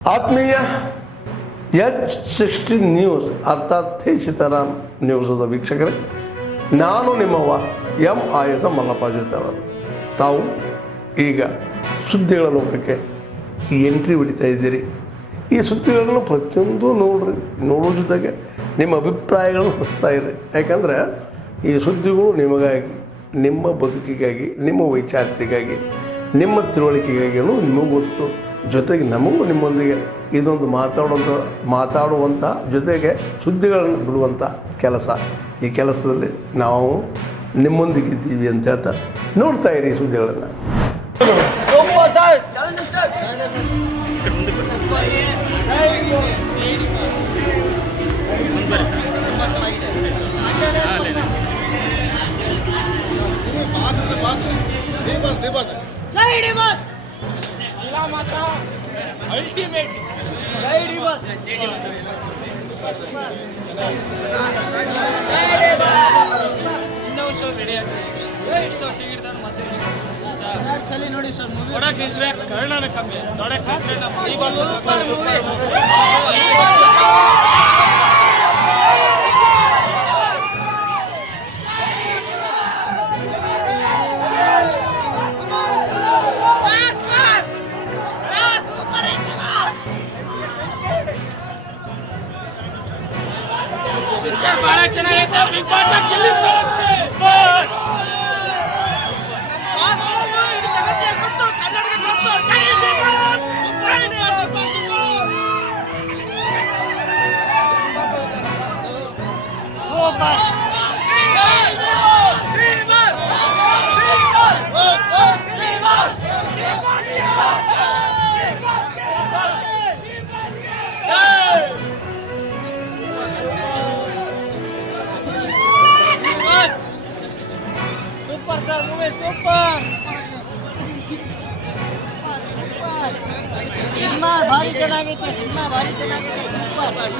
ಆತ್ಮೀಯ H16 news ಅರ್ಥಾತ್ ಸೀತಾರಾಮ್ ನ್ಯೂಸದ ವೀಕ್ಷಕರೇ, ನಾನು ನಿಮ್ಮವ ಎಂ ಆಯುಧ ಮಲ್ಲಪ್ಪ ಜೊತೆಯವರು. ತಾವು ಈಗ ಸುದ್ದಿಗಳ ಲೋಕಕ್ಕೆ ಎಂಟ್ರಿ ಹೊಡಿತಾ ಇದ್ದೀರಿ. ಈ ಸುದ್ದಿಗಳನ್ನು ಪ್ರತಿಯೊಂದು ನೋಡೋ ಜೊತೆಗೆ ನಿಮ್ಮ ಅಭಿಪ್ರಾಯಗಳನ್ನು ಹೊಸ್ತಾ ಇರಿ. ಯಾಕಂದರೆ ಈ ಸುದ್ದಿಗಳು ನಿಮಗಾಗಿ, ನಿಮ್ಮ ಬದುಕಿಗಾಗಿ, ನಿಮ್ಮ ವೈಚಾರಿಕೆಗಾಗಿ, ನಿಮ್ಮ ತಿಳುವಳಿಕೆಗಾಗಿಯೂ ನಿಮಗೂ ಗೊತ್ತು. ಜೊತೆಗೆ ನಮಗೂ ನಿಮ್ಮೊಂದಿಗೆ ಇದೊಂದು ಮಾತಾಡುವಂಥ ಜೊತೆಗೆ ಸುದ್ದಿಗಳನ್ನು ಬಿಡುವಂಥ ಕೆಲಸ. ಈ ಕೆಲಸದಲ್ಲಿ ನಾವು ನಿಮ್ಮೊಂದಿಗಿದ್ದೀವಿ ಅಂತ ಹೇಳ್ತಾ ನೋಡ್ತಾ ಇರಿ ಸುದ್ದಿಗಳನ್ನು. ಅಲ್ಟಿಮೇಟ್ ಜೈ ಡಿಬಾಸ್ ಇನ್ನೊಂದು ಶೋ ರೆಡಿ ಆಗ್ತದೆ. ಎಷ್ಟು ಹೊತ್ತಿಗೆ ಇರ್ತಾನೆ ಮತ್ತೆ ಎರಡು ಸಲ ನೋಡಿ ಸರ್ ಮೂವಿ ನೋಡಕ್ಕೆ ಇದ್ರೆ ಕರ್ಣನ ಕಮ್ಮಿ ನೋಡಕ್ಕೆ ನಮ್ಮ ಡಿಬಾಸ್ ಸೂಪರ್ ಮೂವಿ. ಬಹಳ ಚೆನ್ನಾಗೈತೆ. ಬಿಗ್ ಬಾಸ್ ಗೆಲ್ಲಿ ಜಗತ್ತಿಗೆ ಗೊತ್ತು, ಕನ್ನಡಕ್ಕೆ ಗೊತ್ತು. ಜೈ big super sir movie super. Cinema ಭಾರಿ ಚೆನ್ನಾಗೈತೆ. ಸೂಪರ್.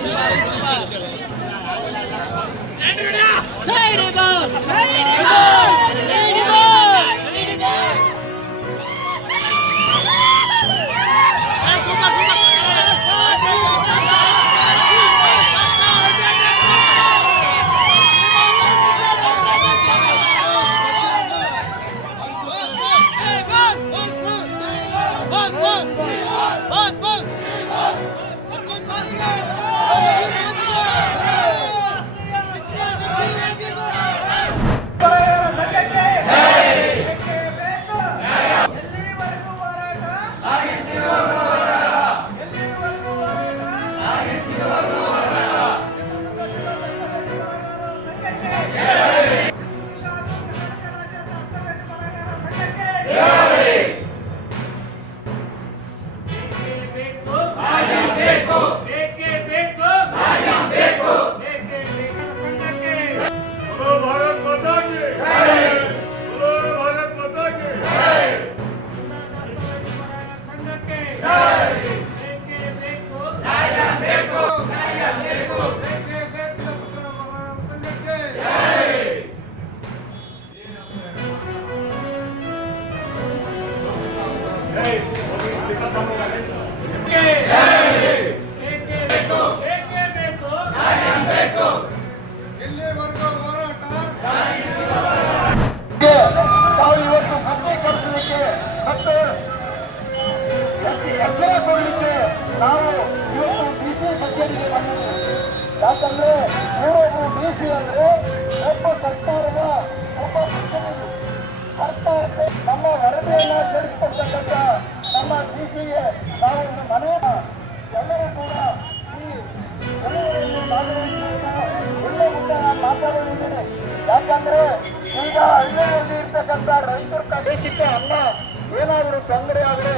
ಜೈ ಡಿಬಾಸ್ ನಾವು ಇವತ್ತು ಡಿಸಿ ಕಚೇರಿಗೆ ಬಂದಿದ್ದೀವಿ. ಯಾಕಂದ್ರೆ ಇವರೊಬ್ಬರು ಡಿಸಿ ಅಂದ್ರೆ ಒಬ್ಬ ಸರ್ಕಾರದ ಒಬ್ಬ ಪ್ರತಿನಿಧಿ. ಸರ್ಕಾರಕ್ಕೆ ನಮ್ಮ ವರದಿಯನ್ನ ಸೇರಿಸಿಕೊಡ್ತಕ್ಕಂಥ ನಮ್ಮ ಡಿಸಿಗೆ ನಾವು ಒಂದು ಮನೆಯ ಎಲ್ಲರೂ ಕೂಡ ಈ ಎಲ್ಲರಲ್ಲಿ ಒಳ್ಳೆ ಮುಂದೆ ನಾನು ಮಾತಾಡಲಿದ್ದೀನಿ. ಯಾಕಂದ್ರೆ ಈಗ ಹಳ್ಳಿಯಲ್ಲಿ ಇರ್ತಕ್ಕಂಥ ರೈತರ ದೇಶಕ್ಕೆ ಅನ್ನ ಏನಾದರೂ ತೊಂದರೆ ಆದರೆ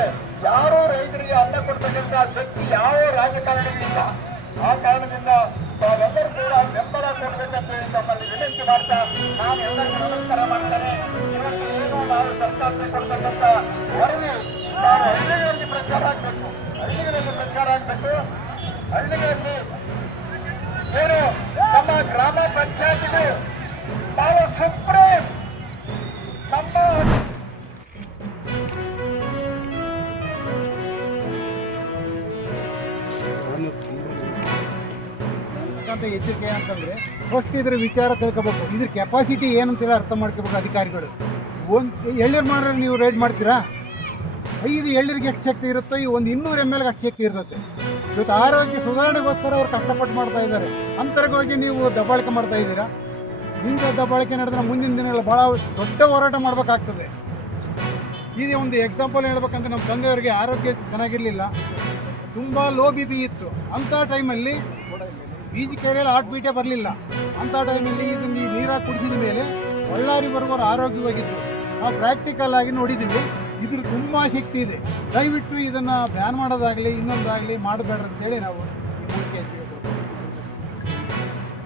ಯಾರೋ ರೈತರಿಗೆ ಅನ್ನ ಕೊಡ್ತಕ್ಕಂಥ ಶಕ್ತಿ ಯಾವ ರಾಜಕಾರಣಿಗೂ ಇಲ್ಲ. ಆ ಕಾರಣದಿಂದ ತಾವೆಲ್ಲರೂ ಕೂಡ ಬೆಂಬಲ ಕೊಡಬೇಕಂತ ಹೇಳಿ ತಮ್ಮಲ್ಲಿ ವಿನಂತಿ ಮಾಡ್ತಾ ನಾನು ಎಲ್ಲರಿಗೂ ನಮಸ್ಕಾರ ಮಾಡ್ತೇನೆ. ಇವತ್ತು ಏನು ನಾವು ಸರ್ಕಾರಕ್ಕೆ ಕೊಡ್ತಕ್ಕಂಥ ವರದಿ ನಾವು ಹಳ್ಳಿಗಳಲ್ಲಿ ಪ್ರಚಾರ ಆಗಬೇಕು. ಹಳ್ಳಿಗಳಲ್ಲಿ ಏನು ನಮ್ಮ ಗ್ರಾಮ ಪಂಚಾಯತಿಗೆ ನಾವು ಸುಪ್ರೀಂ ನಮ್ಮ ಅಂತ ಎಚ್ಚರಿಕೆ ಅಂತಂದರೆ ಫಸ್ಟ್ ಇದ್ರ ವಿಚಾರ ತಿಳ್ಕೊಬೇಕು, ಇದ್ರ ಕೆಪಾಸಿಟಿ ಏನಂತೆಲ್ಲ ಅರ್ಥ ಮಾಡ್ಕೋಬೇಕು ಅಧಿಕಾರಿಗಳು. ಒಂದು ಎಳ್ಳೀರು ಮಾರ ನೀವು ರೈಡ್ ಮಾಡ್ತೀರಾ, 5 ಎಳ್ಳೀರಿಗೆ ಎಷ್ಟು ಶಕ್ತಿ ಇರುತ್ತೋ ಈ ಒಂದು 200 ml ಅಷ್ಟು ಶಕ್ತಿ ಇರ್ತದೆ. ಇವತ್ತು ಆರೋಗ್ಯ ಸುಧಾರಣೆಗೋಸ್ಕರ ಅವ್ರು ಕಷ್ಟಪಟ್ಟು ಮಾಡ್ತಾ ಇದ್ದಾರೆ, ಅಂತರವಾಗಿ ನೀವು ದಬ್ಬಾಳಿಕೆ ಮಾಡ್ತಾ ಇದ್ದೀರಾ. ಇಂಥ ದಬ್ಬಾಳಿಕೆ ನಡೆದ್ರೆ ಮುಂದಿನ ದಿನಗಳಲ್ಲಿ ಭಾಳ ದೊಡ್ಡ ಹೋರಾಟ ಮಾಡಬೇಕಾಗ್ತದೆ. ಈಗ ಒಂದು ಎಕ್ಸಾಂಪಲ್ ಹೇಳ್ಬೇಕಂದ್ರೆ ನಮ್ಮ ತಂದೆಯವರಿಗೆ ಆರೋಗ್ಯ ಚೆನ್ನಾಗಿರಲಿಲ್ಲ, ತುಂಬ ಲೋ ಬಿ ಪಿ ಇತ್ತು. ಅಂಥ ಟೈಮಲ್ಲಿ ಬೀಜ ಕೆರೆಯಲ್ಲಿ ಹಾರ್ಟ್ ಬೀಟೇ ಬರಲಿಲ್ಲ. ಅಂಥ ಟೈಮಲ್ಲಿ ಇದನ್ನು ಈ ನೀರಾಗಿ ಕುಡಿಸಿದ ಮೇಲೆ ಬಳ್ಳಾರಿವರೆಗೂ ಆರೋಗ್ಯವಾಗಿತ್ತು. ನಾವು ಪ್ರಾಕ್ಟಿಕಲ್ ಆಗಿ ನೋಡಿದ್ದೀವಿ, ಇದ್ರ ತುಂಬ ಶಕ್ತಿ ಇದೆ. ದಯವಿಟ್ಟು ಇದನ್ನು ಬ್ಯಾನ್ ಮಾಡೋದಾಗಲಿ ಇನ್ನೊಂದಾಗಲಿ ಮಾಡಬೇಡ್ರಿ ಅಂತೇಳಿ ನಾವು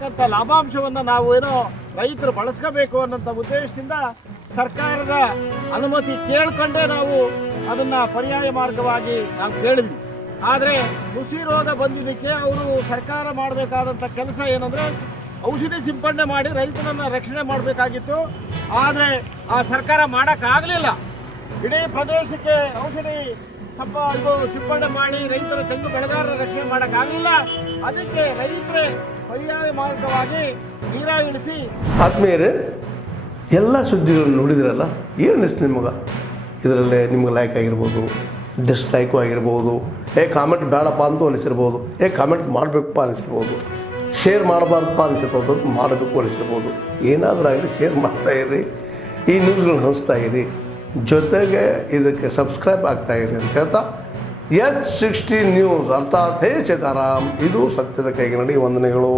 ಅಂತ ಲಾಭಾಂಶವನ್ನು ನಾವು ಏನೋ ರೈತರು ಬಳಸ್ಕೋಬೇಕು ಅನ್ನೋಂಥ ಉದ್ದೇಶದಿಂದ ಸರ್ಕಾರದ ಅನುಮತಿ ಕೇಳ್ಕೊಂಡೇ ನಾವು ಅದನ್ನು ಪರ್ಯಾಯ ಮಾರ್ಗವಾಗಿ ನಾವು ಕೇಳಿದ್ವಿ. ಆದರೆ ನುಸಿ ರೋಗ ಬಂದಿದ್ದಕ್ಕೆ ಅವರು ಸರ್ಕಾರ ಮಾಡಬೇಕಾದಂಥ ಕೆಲಸ ಏನಂದರೆ ಔಷಧಿ ಸಿಂಪಡಣೆ ಮಾಡಿ ರೈತನನ್ನು ರಕ್ಷಣೆ ಮಾಡಬೇಕಾಗಿತ್ತು. ಆದರೆ ಆ ಸರ್ಕಾರ ಮಾಡೋಕ್ಕಾಗಲಿಲ್ಲ. ಇಡೀ ಪ್ರದೇಶಕ್ಕೆ ಔಷಧಿ ಸಿಂಪಡಣೆ ಮಾಡಿ ರೈತರ ತೆಂಗು ಬೆಳೆಗಾರರ ರಕ್ಷಣೆ ಮಾಡೋಕ್ಕಾಗಲಿಲ್ಲ. ಅದಕ್ಕೆ ರೈತರೇ ಪರ್ಯಾಯ ಮಾರ್ಗವಾಗಿ ನೀರ ಇಳಿಸಿ. ಆತ್ಮೀಯರೇ, ಎಲ್ಲ ಸುದ್ದಿಗಳನ್ನು ನೋಡಿದ್ರಲ್ಲ, ಏನು ಅನಿಸ್ತು ನಿಮಗೆ? ಇದರಲ್ಲೇ ನಿಮ್ಗೆ ಲೈಕ್ ಆಗಿರ್ಬೋದು, ಡಿಸ್ಲೈಕು ಆಗಿರ್ಬೋದು, ಕಾಮೆಂಟ್ ಬೇಡಪ್ಪ ಅಂತೂ ಅನಿಸಿರ್ಬೋದು, ಕಾಮೆಂಟ್ ಮಾಡಬೇಕಪ್ಪ ಅನಿಸಿರ್ಬೋದು, ಶೇರ್ ಮಾಡಬಾರ್ದಪ್ಪ ಅನಿಸಿರ್ಬೋದು, ಮಾಡಬೇಕು ಅನಿಸಿರ್ಬೋದು. ಏನಾದರೂ ಆಗಲಿ ಶೇರ್ ಮಾಡ್ತಾಯಿರಿ, ಈ ನ್ಯೂಸ್ಗಳನ್ನ ಹಂಚ್ತಾ ಇರಿ, ಜೊತೆಗೆ ಇದಕ್ಕೆ ಸಬ್ಸ್ಕ್ರೈಬ್ ಆಗ್ತಾಯಿರಿ ಅಂತ ಹೇಳ್ತಾ H60 ನ್ಯೂಸ್ ಅರ್ಥಾತ್ ಹೇ ಸೀತಾರಾಮ್, ಇದು ಸತ್ಯದ ಕೈಗೆ ನಡಿ. ವಂದನೆಗಳು.